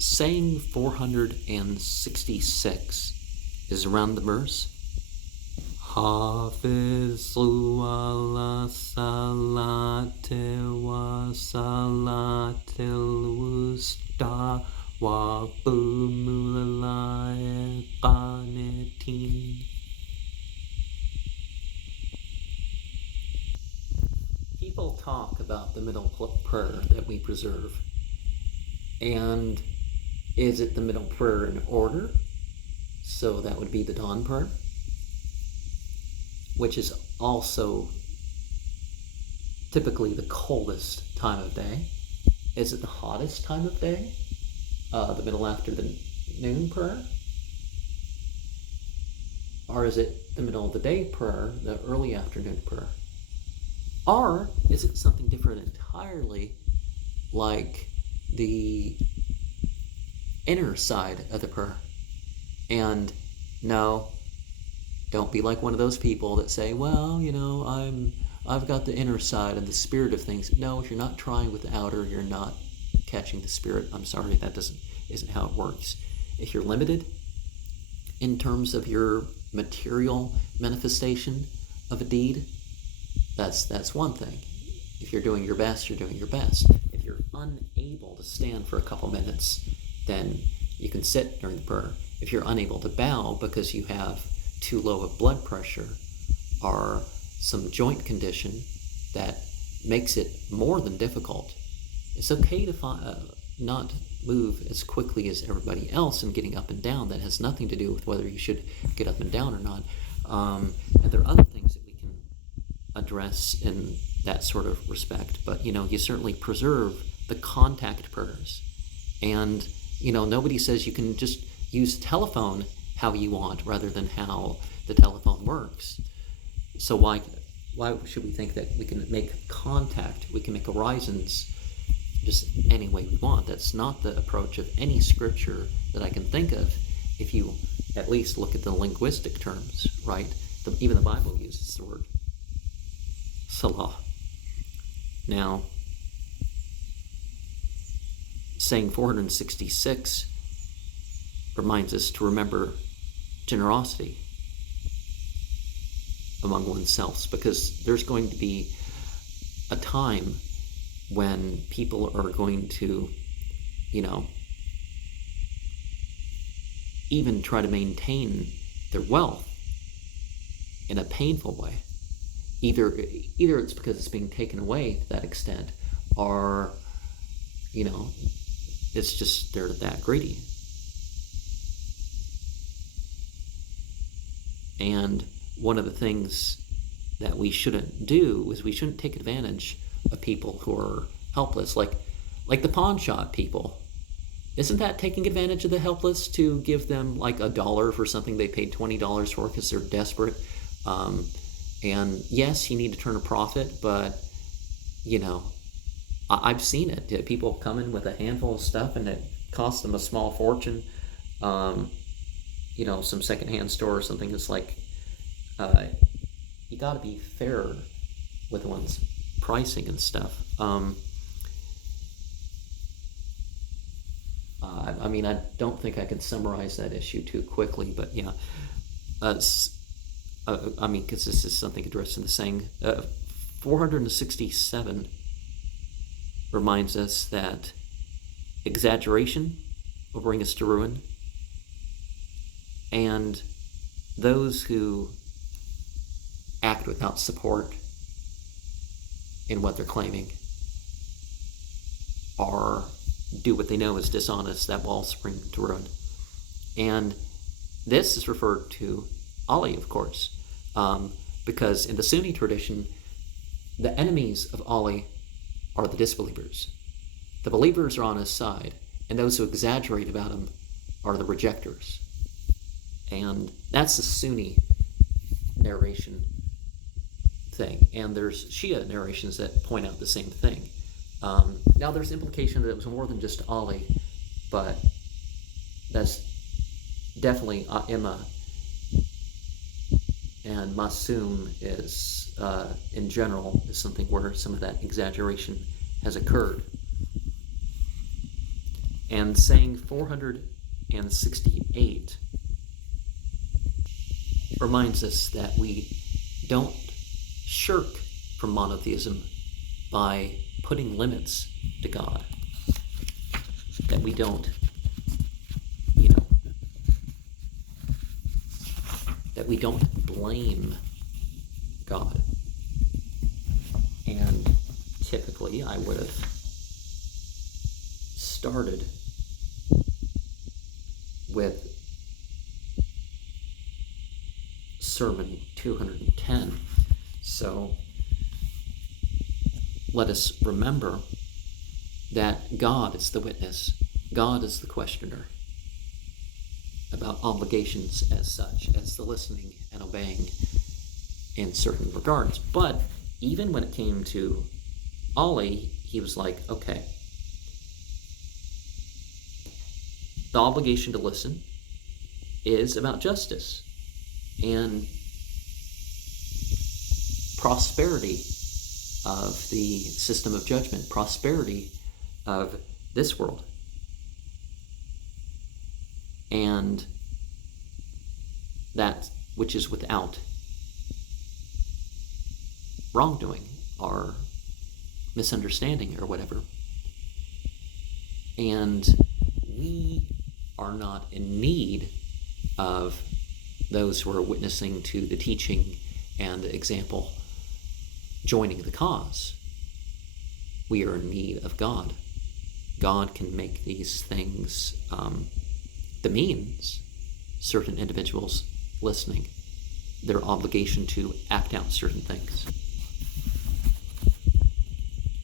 saying 466 is around the verse. Hafizu ala salati wa salatil wusta wa bumulai qanitin. People talk about the middle prayer that we preserve. And is it the middle prayer in order? So that would be the dawn prayer, which is also typically the coldest time of day. Is it the hottest time of day? The middle after the noon prayer? Or is it the middle of the day prayer, the early afternoon prayer? Or is it something different entirely, like the inner side of the prayer? And no, don't be like one of those people that say, well, I've got the inner side and the spirit of things. No, if you're not trying with the outer, you're not catching the spirit. I'm sorry, that isn't how it works. If you're limited in terms of your material manifestation of a deed, that's one thing. If you're doing your best, you're doing your best. If you're unable to stand for a couple minutes, then you can sit during the prayer. If you're unable to bow because you have too low of blood pressure or some joint condition that makes it more than difficult, it's okay to not move as quickly as everybody else in getting up and down. That has nothing to do with whether you should get up and down or not. And there are other things that we can address in that sort of respect, but you certainly preserve the contact prayers. And nobody says you can just use telephone how you want rather than how the telephone works. So why should we think that we can make contact, we can make horizons just any way we want? That's not the approach of any scripture that I can think of, if you at least look at the linguistic terms, right? Even the Bible uses the word salah. Now, saying 466 reminds us to remember generosity among oneself, because there's going to be a time when people are going to, even try to maintain their wealth in a painful way. Either it's because it's being taken away to that extent, or it's just they're that greedy. And one of the things that we shouldn't do is we shouldn't take advantage of people who are helpless, like the pawn shop people. Isn't that taking advantage of the helpless to give them like $1 for something they paid $20 for because they're desperate? And yes, you need to turn a profit, but I've seen it. People come in with a handful of stuff and it costs them a small fortune. Some secondhand store or something is like, you got to be fair with one's pricing and stuff. I don't think I can summarize that issue too quickly, but yeah, because this is something addressed in the saying. 467 reminds us that exaggeration will bring us to ruin, and those who act without support in what they're claiming or do what they know is dishonest, that will also bring to ruin. And this is referred to Ali, of course, because in the Sunni tradition, the enemies of Ali are the disbelievers. The believers are on his side, and those who exaggerate about him are the rejectors. And that's the Sunni narration thing. And there's Shia narrations that point out the same thing. Now there's implication that it was more than just Ali, but that's definitely Imma and Masum is, in general, is something where some of that exaggeration has occurred. And saying 468 reminds us that we don't shirk from monotheism by putting limits to God. That we don't, that we don't blame God. And typically I would have started with Sermon 210. So let us remember that God is the witness, God is the questioner about obligations as such, as the listening and obeying in certain regards. But even when it came to Ollie, he was like, okay, the obligation to listen is about justice and prosperity of the system of judgment, prosperity of this world. And that which is without wrongdoing or misunderstanding or whatever. And we are not in need of those who are witnessing to the teaching and the example joining the cause. We are in need of God. God can make these things the means, certain individuals listening, their obligation to act out certain things.